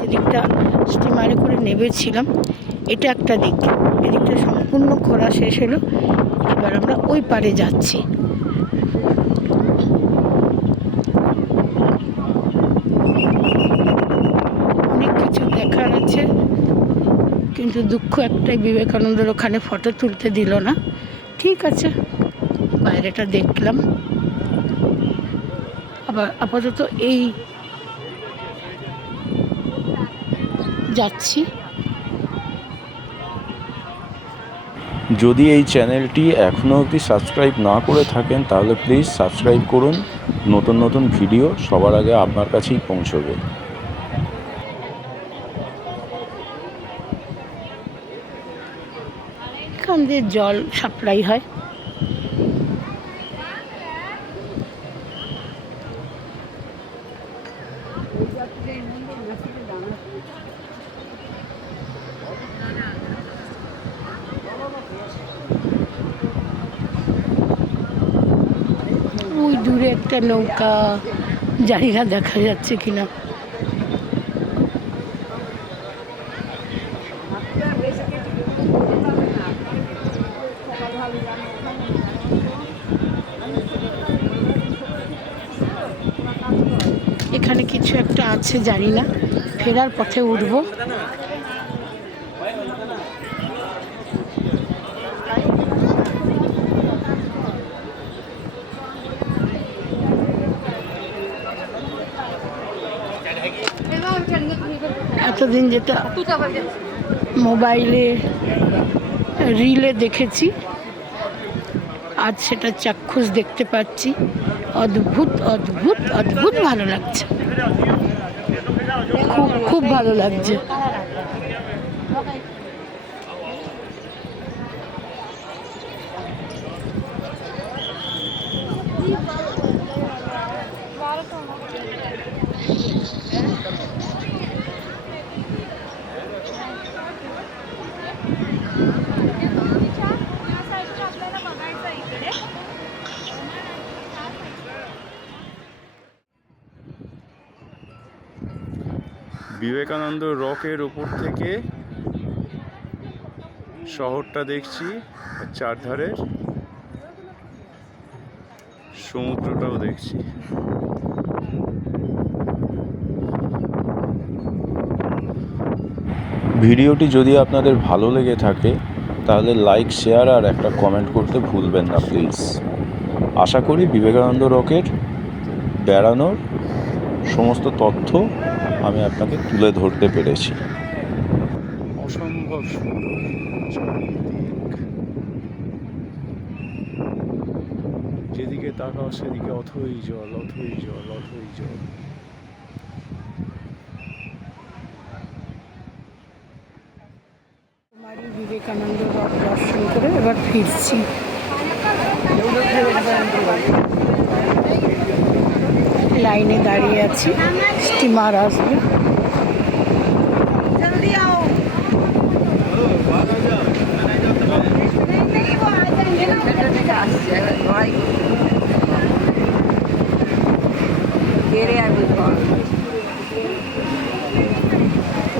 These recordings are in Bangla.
যেদিকটা স্টিমারে করে নেমেছিলাম এটা একটা দিক, এদিকটা সম্পূর্ণ ঘোরা শেষ হলো। এবার আমরা ওই পারে যাচ্ছি। অনেক কিছু দেখার আছে, কিন্তু দুঃখ একটাই, বিবেকানন্দের ওখানে ফটো তুলতে দিল না। ঠিক আছে, বাইরেটা দেখলাম। আবার আপাতত এই যাচ্ছি। যদি এই চ্যানেলটি এখনও অবধি সাবস্ক্রাইব না করে থাকেন তাহলে প্লিজ সাবস্ক্রাইব করুন। নতুন নতুন ভিডিও সবার আগে আপনার কাছেই পৌঁছবে। এখান দিয়ে জল সাপ্লাই হয়। ওই দূরে একটা নৌকা, জানি না দেখা যাচ্ছে কিনা। এখানে কিছু একটা আছে, জানি না, ফেরার পথে উঠবো। এতদিন যেটা মোবাইলে রিলে দেখেছি, আজ সেটা চাক্ষুষ দেখতে পাচ্ছি। অদ্ভুত অদ্ভুত অদ্ভুত ভালো লাগছে, খুব খুব ভালো লাগছে। বিবেকানন্দ রকের উপর থেকে শহরটা দেখছি, চারধারের সমুদ্রটাও দেখছি। ভিডিওটি যদি আপনাদের ভালো লেগে থাকে তাহলে লাইক, শেয়ার আর একটা কমেন্ট করতে ভুলবেন না প্লিজ। আশা করি বিবেকানন্দ রকের বেড়ানোর সমস্ত তথ্য আমি আপনাকে তুলে ধরতে পেরেছি। অসম্ভব সুন্দর চারিদিক, যেদিকে তাকাও সেদিকে অথই জল, অথই জল, অথই জল। বিবেকানন্দ রক দর্শন করে এবার ফিরছি। লাইনে দাঁড়িয়ে আছি, স্টিমার আসবে।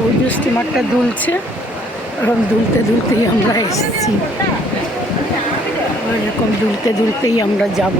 ওই যে স্টিমারটা দুলছে, এরকম দুলতে দুলতেই আমরা এসেছি, এরকম দুলতে দুলতেই আমরা যাব।